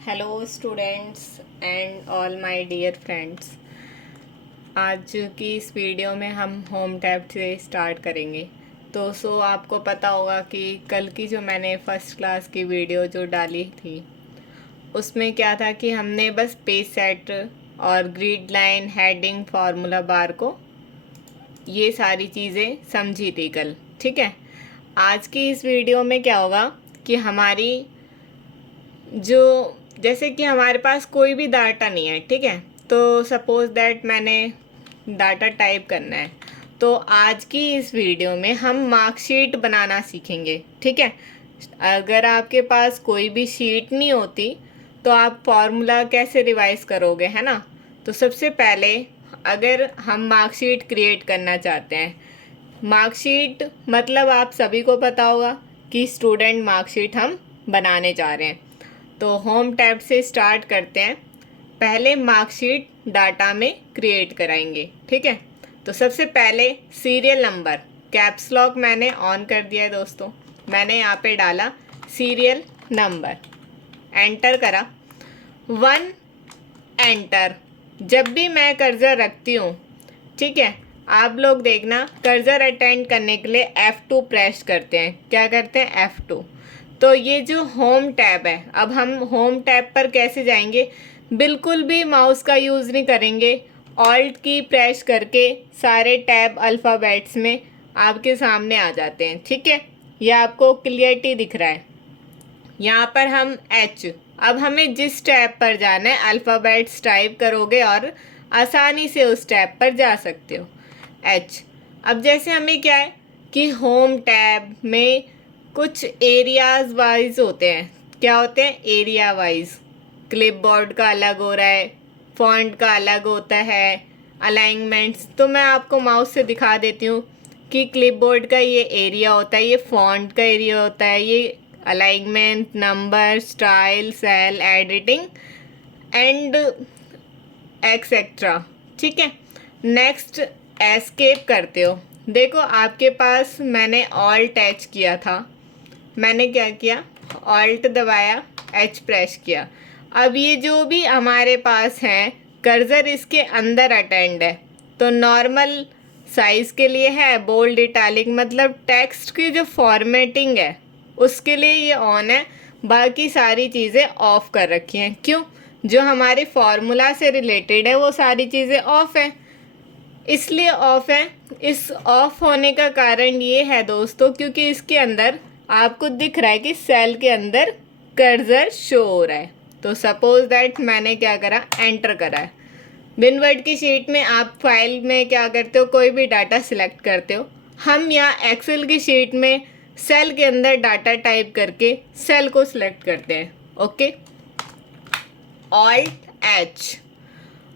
Hello students and all my dear friends. आज की इस वीडियो में हम होम टैब से स्टार्ट करेंगे। तो आपको पता होगा कि कल की जो मैंने फ़र्स्ट क्लास की वीडियो जो डाली थी उसमें क्या था कि हमने बस पेज सेट और ग्रिड लाइन, हेडिंग, फार्मूला बार को ये सारी चीज़ें समझी थी कल। ठीक है, आज की इस वीडियो में क्या होगा कि हमारी जो जैसे कि हमारे पास कोई भी डाटा नहीं है, ठीक है, तो सपोज़ दैट मैंने डाटा टाइप करना है, तो आज की इस वीडियो में हम मार्कशीट बनाना सीखेंगे। ठीक है, अगर आपके पास कोई भी शीट नहीं होती तो आप फॉर्मूला कैसे रिवाइज करोगे, है ना। तो सबसे पहले अगर हम मार्कशीट क्रिएट करना चाहते हैं, मार्कशीट मतलब आप सभी को पता होगा कि स्टूडेंट मार्कशीट हम बनाने जा रहे हैं। तो होम टैब से स्टार्ट करते हैं। पहले मार्कशीट डाटा में क्रिएट कराएंगे। ठीक है, तो सबसे पहले सीरियल नंबर, कैप्स लॉक मैंने ऑन कर दिया है दोस्तों। मैंने यहाँ पे डाला सीरियल नंबर, एंटर करा, 1 एंटर। जब भी मैं कर्सर रखती हूँ, ठीक है, आप लोग देखना कर्सर अटेंड करने के लिए F2 प्रेस करते हैं। क्या करते हैं? F2। तो ये जो होम टैब है, अब हम होम टैब पर कैसे जाएंगे? बिल्कुल भी माउस का यूज़ नहीं करेंगे। ऑल्ट की प्रेस करके सारे टैब अल्फ़ाबेट्स में आपके सामने आ जाते हैं। ठीक है, ये आपको क्लियरिटी दिख रहा है। यहाँ पर हम H, अब हमें जिस टैब पर जाना है अल्फ़ाबेट्स टाइप करोगे और आसानी से उस टैब पर जा सकते हो, H। अब जैसे हमें क्या है कि होम टैब में कुछ एरियाज़ वाइज होते हैं। क्या होते हैं? Area wise. क्लिपबोर्ड का अलग हो रहा है, फॉन्ट का अलग होता है, अलाइनमेंट्स। तो मैं आपको माउस से दिखा देती हूँ कि क्लिपबोर्ड का ये एरिया होता है, ये फॉन्ट का एरिया होता है, ये alignment, number, style, cell, editing and etcetera. ठीक है, नेक्स्ट एस्केप करते हो। देखो आपके पास मैंने ऑल्ट एच किया था, मैंने क्या किया? ऑल्ट दबाया, एच प्रेस किया। अब ये जो भी हमारे पास है कर्सर इसके अंदर अटेंड है, तो नॉर्मल साइज़ के लिए है, बोल्ड, इटैलिक, मतलब टेक्स्ट की जो फॉर्मेटिंग है उसके लिए ये ऑन है। बाकी सारी चीज़ें ऑफ कर रखी हैं। क्यों? जो हमारे फॉर्मूला से रिलेटेड है वो सारी चीज़ें ऑफ है, इसलिए ऑफ है। इस ऑफ होने का कारण ये है दोस्तों, क्योंकि इसके अंदर आपको दिख रहा है कि सेल के अंदर कर्सर शो हो रहा है। तो सपोज दैट मैंने क्या करा? एंटर करा है। विनवर्ड की शीट में आप फाइल में क्या करते हो? कोई भी डाटा सिलेक्ट करते हो। हम यहाँ एक्सेल की शीट में सेल के अंदर डाटा टाइप करके सेल को सिलेक्ट करते हैं। Okay, alt H,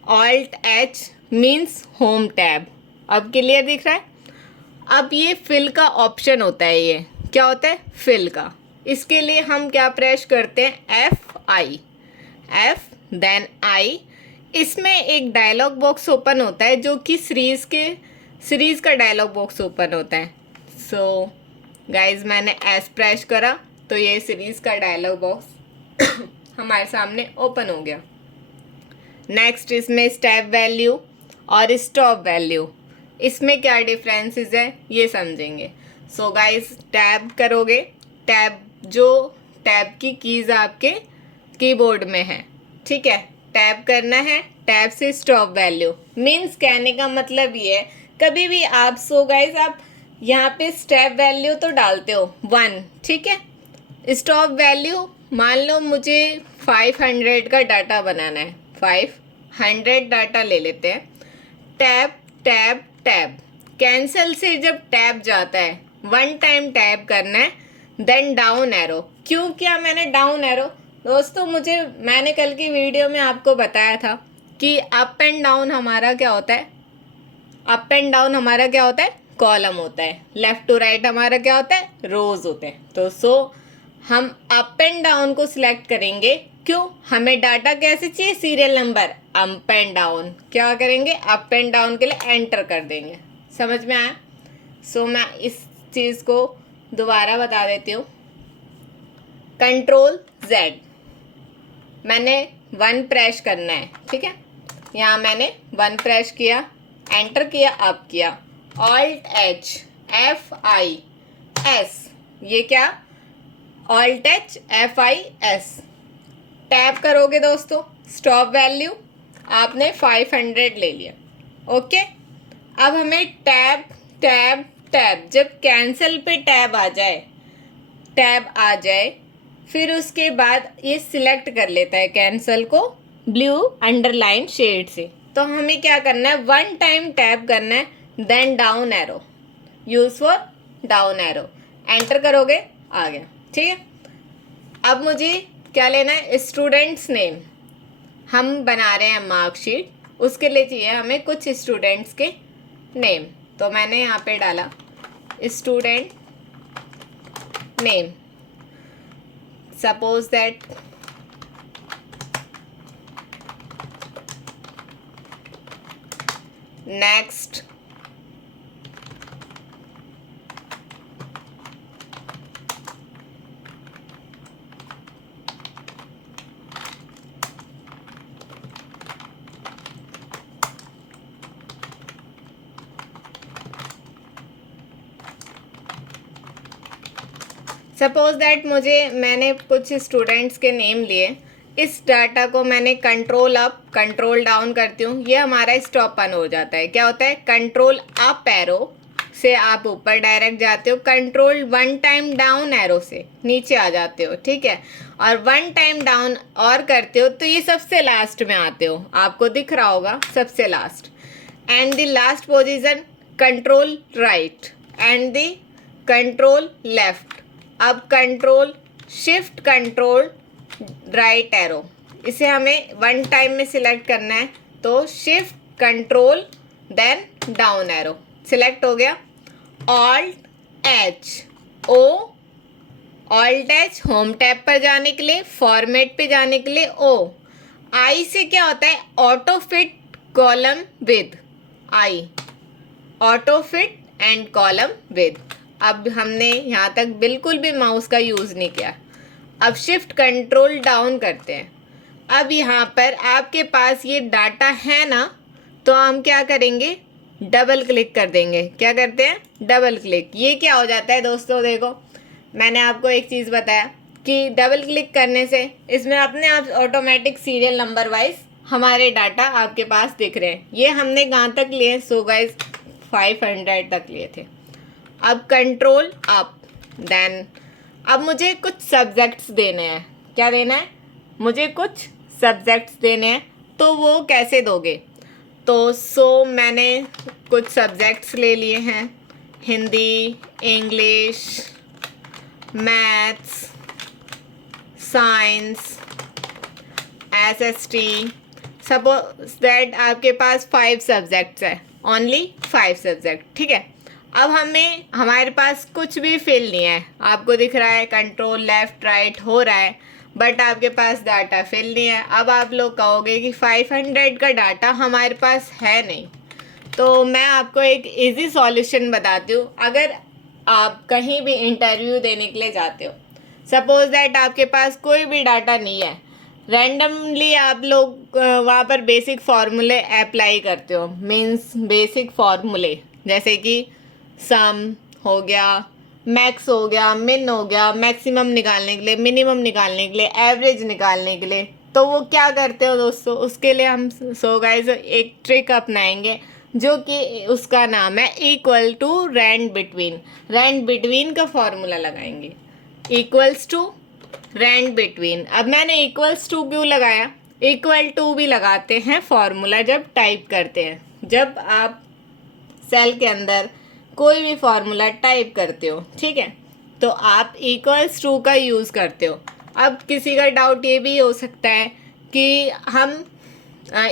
alt H means home tab. अब क्लियर दिख रहा है? अब ये फिल का ऑप्शन होता है। ये क्या होता है? फिल का। इसके लिए हम क्या प्रेस करते हैं? F F then I. इसमें एक डायलॉग बॉक्स ओपन होता है जो कि सीरीज़ का डायलॉग बॉक्स ओपन होता है। सो गाइज मैंने एस प्रेस करा तो ये सीरीज़ का डायलॉग बॉक्स हमारे सामने ओपन हो गया। नेक्स्ट इसमें स्टेप वैल्यू और स्टॉप वैल्यू, इसमें क्या डिफरेंसेस है ये समझेंगे। सो गाइस टैब करोगे, टैब जो टैब की कीज़ आपके कीबोर्ड में है, ठीक है, टैब करना है। टैब से स्टॉप वैल्यू मीन्स कहने का मतलब ये है, कभी भी आप गाइस आप यहाँ पे स्टेप वैल्यू तो डालते हो 1, ठीक है। स्टॉप वैल्यू मान लो मुझे 500 का डाटा बनाना है, 500 डाटा ले लेते हैं। टैब टैब टैब, कैंसिल से जब टैब जाता है 1 टाइम टैब करना है, देन डाउन एरो। क्यों किया मैंने डाउन एरो? दोस्तों मैंने कल की वीडियो में आपको बताया था कि अप एंड डाउन हमारा क्या होता है? अप एंड डाउन हमारा क्या होता है? कॉलम होता है। लेफ्ट टू राइट हमारा क्या होता है? रोज होते हैं। तो हम अप एंड डाउन को सिलेक्ट करेंगे। क्यों? हमें डाटा कैसे चाहिए? Serial number, up and down. क्या करेंगे? अप एंड डाउन के लिए एंटर कर देंगे। समझ में आया? मैं इस चीज़ को दोबारा बता देती हूँ। कंट्रोल Z, मैंने 1 प्रेस करना है, ठीक है। यहाँ मैंने 1 प्रेस किया, एंटर किया, अप किया, ऑल्ट एच FIS, ये क्या, ऑल्ट एच FIS, टैप करोगे दोस्तों, स्टॉप वैल्यू आपने 500 ले लिया, ओके। अब हमें टैब टैब टैब, जब कैंसिल पे टैब आ जाए फिर उसके बाद ये सिलेक्ट कर लेता है कैंसिल को ब्लू अंडरलाइन शेड से। तो हमें क्या करना है, 1 टाइम टैप करना है, then down arrow, use for down arrow, enter करोगे, आ गया, ठीक है। अब मुझे क्या लेना है, स्टूडेंट्स नेम, हम बना रहे हैं मार्कशीट, उसके लिए चाहिए हमें कुछ स्टूडेंट्स के नेम। तो मैंने यहाँ पे डाला student name, suppose that next, suppose that मैंने कुछ स्टूडेंट्स के नेम लिए, इस डाटा को मैंने कंट्रोल अप कंट्रोल डाउन करती हूँ, ये हमारा स्टॉप ऑन हो जाता है। क्या होता है, कंट्रोल अप एरो से आप ऊपर डायरेक्ट जाते हो, कंट्रोल 1 टाइम डाउन एरो से नीचे आ जाते हो, ठीक है, और 1 टाइम डाउन और करते हो तो ये सबसे लास्ट में आते हो, आपको दिख रहा होगा सबसे last. And the last position control right and the control left. अब control shift control right arrow, इसे हमें 1 टाइम में सिलेक्ट करना है, तो shift control then down arrow, select हो गया। Alt H O, Alt H home tab पर जाने के लिए, फॉर्मेट पे जाने के लिए ओ, आई से क्या होता है, auto fit column with, I auto fit and column with. अब हमने यहाँ तक बिल्कुल भी माउस का यूज़ नहीं किया। अब शिफ्ट कंट्रोल डाउन करते हैं। अब यहाँ पर आपके पास ये डाटा है ना, तो हम क्या करेंगे, डबल क्लिक कर देंगे। क्या करते हैं, डबल क्लिक। ये क्या हो जाता है दोस्तों, देखो मैंने आपको एक चीज़ बताया कि डबल क्लिक करने से इसमें अपने आप ऑटोमेटिक सीरियल नंबर वाइज हमारे डाटा आपके पास दिख रहे हैं। ये हमने कहाँ तक लिए, सो गाइस 500 तक लिए थे। अब कंट्रोल अप, देन अब मुझे कुछ सब्जेक्ट्स देने हैं। क्या देना है, मुझे कुछ सब्जेक्ट्स देने हैं, तो वो कैसे दोगे, तो मैंने कुछ सब्जेक्ट्स ले लिए हैं, Hindi, English, maths, science, SST। Suppose that आपके पास 5 सब्जेक्ट्स है, ओनली 5 सब्जेक्ट, ठीक है। अब हमारे पास कुछ भी फिल नहीं है, आपको दिख रहा है कंट्रोल लेफ्ट राइट हो रहा है, बट आपके पास डाटा फिल नहीं है। अब आप लोग कहोगे कि 500 का डाटा हमारे पास है नहीं, तो मैं आपको एक इजी सॉल्यूशन बताती हूँ। अगर आप कहीं भी इंटरव्यू देने के लिए जाते हो, सपोज दैट आपके पास कोई भी डाटा नहीं है, रैंडमली आप लोग वहाँ पर बेसिक फार्मूले अप्लाई करते हो, मीन्स बेसिक फार्मूले जैसे कि सम हो गया, मैक्स हो गया, मिन हो गया, मैक्सिमम निकालने के लिए, मिनिमम निकालने के लिए, एवरेज निकालने के लिए। तो वो क्या करते हो दोस्तों, उसके लिए हम गाइस एक ट्रिक अपनाएंगे जो कि उसका नाम है equal to rand between. Rand between का फॉर्मूला लगाएंगे, इक्वल्स टू रैंड बिटवीन। अब मैंने इक्वल्स टू क्यों लगाया, इक्वल टू भी लगाते हैं फॉर्मूला जब टाइप करते हैं, जब आप सेल के अंदर कोई भी फार्मूला टाइप करते हो, ठीक है, तो आप इक्वल्स टू का यूज़ करते हो। अब किसी का डाउट ये भी हो सकता है कि हम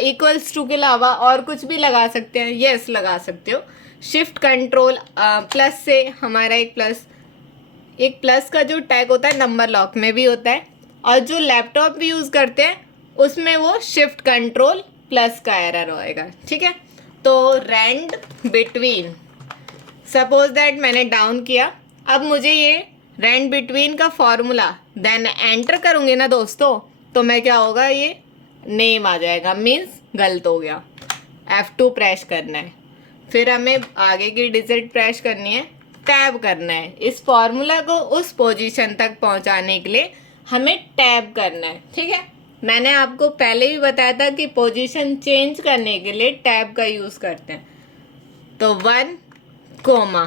इक्वल्स टू के अलावा और कुछ भी लगा सकते हैं। यस, लगा सकते हो। शिफ्ट कंट्रोल प्लस से हमारा एक प्लस का जो टैग होता है नंबर लॉक में भी होता है, और जो लैपटॉप भी यूज़ करते हैं उसमें वो शिफ्ट कंट्रोल प्लस का एरर होएगा, ठीक है। तो रैंड बिटवीन, सपोज दैट मैंने डाउन किया, अब मुझे ये रैंड बिटवीन का फॉर्मूला, देन एंटर करूँगी ना दोस्तों, तो मैं क्या होगा, ये नेम आ जाएगा, मीन्स गलत हो गया। F2 प्रेस करना है, फिर हमें आगे की डिजिट प्रेस करनी है, टैब करना है। इस फॉर्मूला को उस पोजीशन तक पहुंचाने के लिए हमें टैब करना है, ठीक है। मैंने आपको पहले भी बताया था कि पोजीशन चेंज करने के लिए टैब का यूज़ करते हैं। तो 1, 100,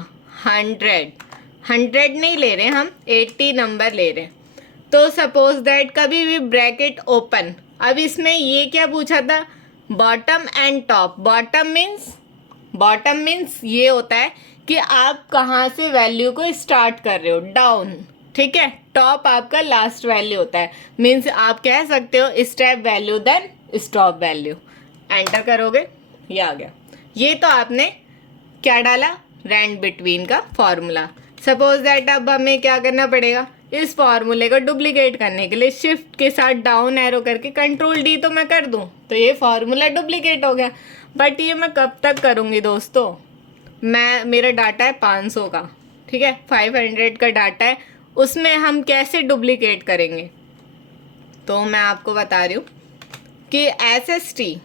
100 नहीं ले रहे हम, 80 नंबर ले रहे हैं। तो सपोज दैट कभी भी ब्रैकेट ओपन। अब इसमें ये क्या पूछा था, bottom and top. Bottom means ये होता है कि आप कहाँ से वैल्यू को स्टार्ट कर रहे हो, डाउन, ठीक है। टॉप आपका लास्ट वैल्यू होता है, मीन्स आप कह सकते हो step value then stop value. Enter करोगे, ये आ गया। ये तो आपने क्या डाला, रैंड बिटवीन का फॉर्मूला। सपोज दैट अब हमें क्या करना पड़ेगा, इस फॉर्मूले को डुप्लीकेट करने के लिए शिफ्ट के साथ डाउन एरो करके कंट्रोल डी तो मैं कर दूं, तो ये फॉर्मूला डुप्लीकेट हो गया। बट ये मैं कब तक करूँगी दोस्तों, मेरा डाटा है 500 का, ठीक है, 500 का डाटा है, उसमें हम कैसे डुप्लीकेट करेंगे। तो मैं आपको बता रही हूँ कि SST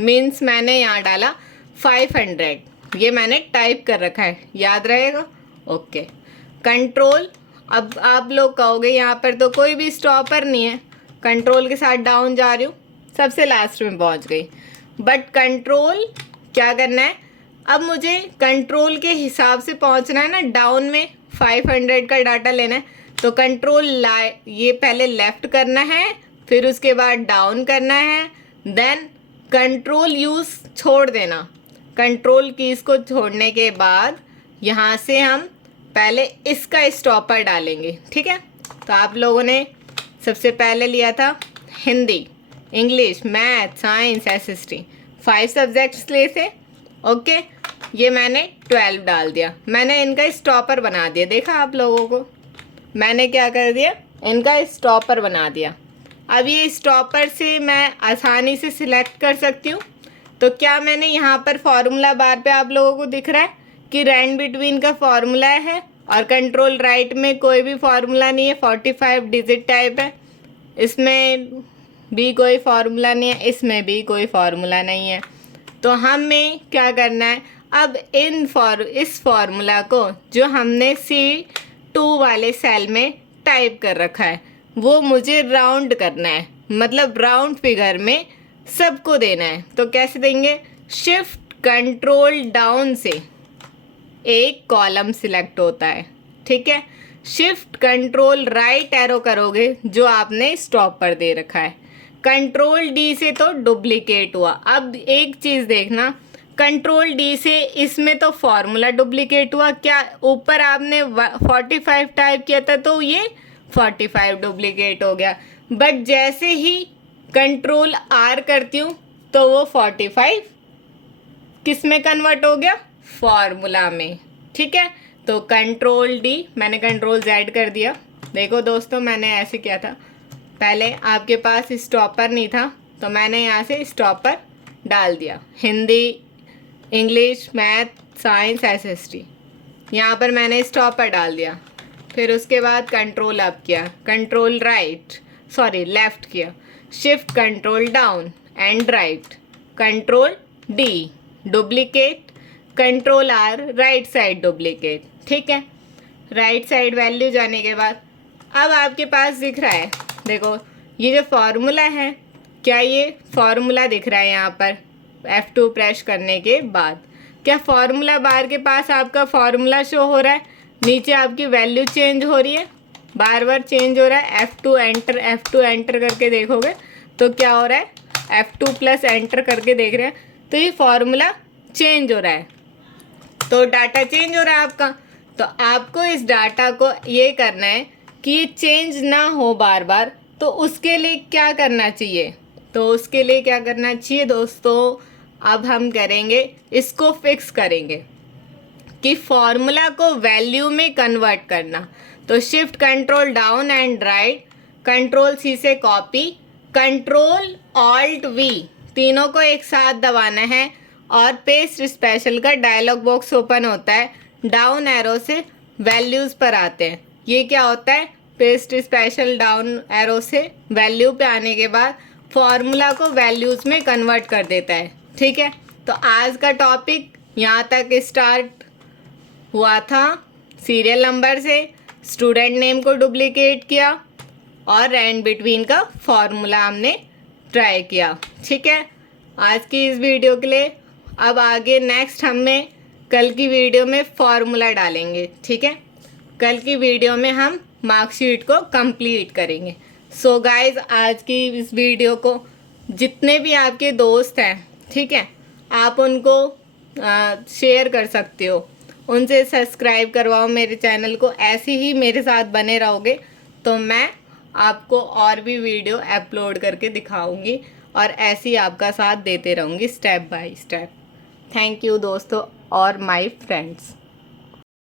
मीन्स मैंने यहाँ डाला 500, ये मैंने टाइप कर रखा है, याद रहेगा, ओके। कंट्रोल, अब आप लोग कहोगे यहाँ पर तो कोई भी स्टॉपर नहीं है, कंट्रोल के साथ डाउन जा रही हूँ, सबसे लास्ट में पहुँच गई। बट कंट्रोल क्या करना है, अब मुझे कंट्रोल के हिसाब से पहुँचना है ना, डाउन में 500 का डाटा लेना है, तो कंट्रोल ये पहले लेफ़्ट करना है, फिर उसके बाद डाउन करना है, देन कंट्रोल यूज़ छोड़ देना। कंट्रोल कीज़ को छोड़ने के बाद यहाँ से हम पहले इसका स्टॉपर डालेंगे, ठीक है। तो आप लोगों ने सबसे पहले लिया था Hindi, English, math, science, SST, 5 subjects लिए थे, ओके। ये मैंने 12 डाल दिया, मैंने इनका स्टॉपर बना दिया, देखा आप लोगों को, मैंने क्या कर दिया, इनका स्टॉपर बना दिया। अब ये स्टॉपर से मैं आसानी से सिलेक्ट कर सकती हूँ। तो क्या मैंने यहाँ पर फॉर्मूला बार पे आप लोगों को दिख रहा है कि रैंड बिटवीन का फॉर्मूला है, और कंट्रोल राइट में कोई भी फॉर्मूला नहीं है, 45 डिजिट टाइप है, इसमें भी कोई फार्मूला नहीं है, इसमें भी कोई फार्मूला नहीं है। तो हमें क्या करना है, अब इस फार्मूला को जो हमने C2 वाले सेल में टाइप कर रखा है वो मुझे राउंड करना है, मतलब राउंड फिगर में सबको देना है। तो कैसे देंगे, शिफ्ट कंट्रोल डाउन से एक कॉलम सिलेक्ट होता है, ठीक है। शिफ्ट कंट्रोल राइट एरो करोगे जो आपने स्टॉप पर दे रखा है, कंट्रोल डी से तो डुप्लीकेट हुआ। अब एक चीज़ देखना, कंट्रोल डी से इसमें तो फॉर्मूला डुप्लीकेट हुआ, क्या ऊपर आपने 45 टाइप किया था तो ये 45 डुप्लीकेट हो गया। बट जैसे ही कंट्रोल R करती हूँ तो वो 45 किस में कन्वर्ट हो गया, फॉर्मूला में, ठीक है। तो कंट्रोल डी, मैंने कंट्रोल Z कर दिया। देखो दोस्तों, मैंने ऐसे किया था, पहले आपके पास स्टॉपर नहीं था तो मैंने यहाँ से स्टॉपर डाल दिया, Hindi, English, math, science, SST, यहाँ पर मैंने स्टॉपर डाल दिया। फिर उसके बाद कंट्रोल अप किया, कंट्रोल लेफ़्ट किया, shift control down and right, control D duplicate, control R right side duplicate, ठीक है। राइट साइड वैल्यू जाने के बाद अब आपके पास दिख रहा है, देखो ये जो फार्मूला है, क्या ये फार्मूला दिख रहा है यहाँ पर F2 प्रेस करने के बाद, क्या फार्मूला बार के पास आपका फार्मूला शो हो रहा है, नीचे आपकी वैल्यू चेंज हो रही है, बार बार चेंज हो रहा है। F2 एंटर करके देखोगे तो क्या हो रहा है, F2 प्लस एंटर करके देख रहे हैं तो ये फार्मूला चेंज हो रहा है, तो डाटा चेंज हो रहा है आपका। तो आपको इस डाटा को ये करना है कि ये चेंज ना हो बार बार, तो उसके लिए क्या करना चाहिए, तो उसके लिए क्या करना चाहिए दोस्तों, अब हम करेंगे, इसको फिक्स करेंगे कि फॉर्मूला को वैल्यू में कन्वर्ट करना। तो shift control down and right, control C से कॉपी, कंट्रोल ऑल्ट V तीनों को एक साथ दबाना है और पेस्ट स्पेशल का डायलॉग बॉक्स ओपन होता है, डाउन एरो से वैल्यूज़ पर आते हैं। ये क्या होता है, पेस्ट स्पेशल डाउन एरो से वैल्यू पे आने के बाद फॉर्मूला को वैल्यूज़ में कन्वर्ट कर देता है। ठीक है, तो आज का टॉपिक यहाँ तक स्टार्ट हुआ था। सीरियल नंबर से स्टूडेंट नेम को डुप्लीकेट किया और एंड बिटवीन का फॉर्मूला हमने ट्राई किया। ठीक है, आज की इस वीडियो के लिए अब आगे नेक्स्ट हमें कल की वीडियो में फॉर्मूला डालेंगे। ठीक है, कल की वीडियो में हम मार्कशीट को कंप्लीट करेंगे। सो गाइज, आज की इस वीडियो को जितने भी आपके दोस्त हैं, ठीक है, आप उनको शेयर कर सकते हो, उनसे सब्सक्राइब करवाओ मेरे चैनल को। ऐसे ही मेरे साथ बने रहोगे तो मैं आपको और भी वीडियो अपलोड करके दिखाऊंगी और ऐसे ही आपका साथ देते रहूँगी step by step. Thank you दोस्तों और माय फ्रेंड्स।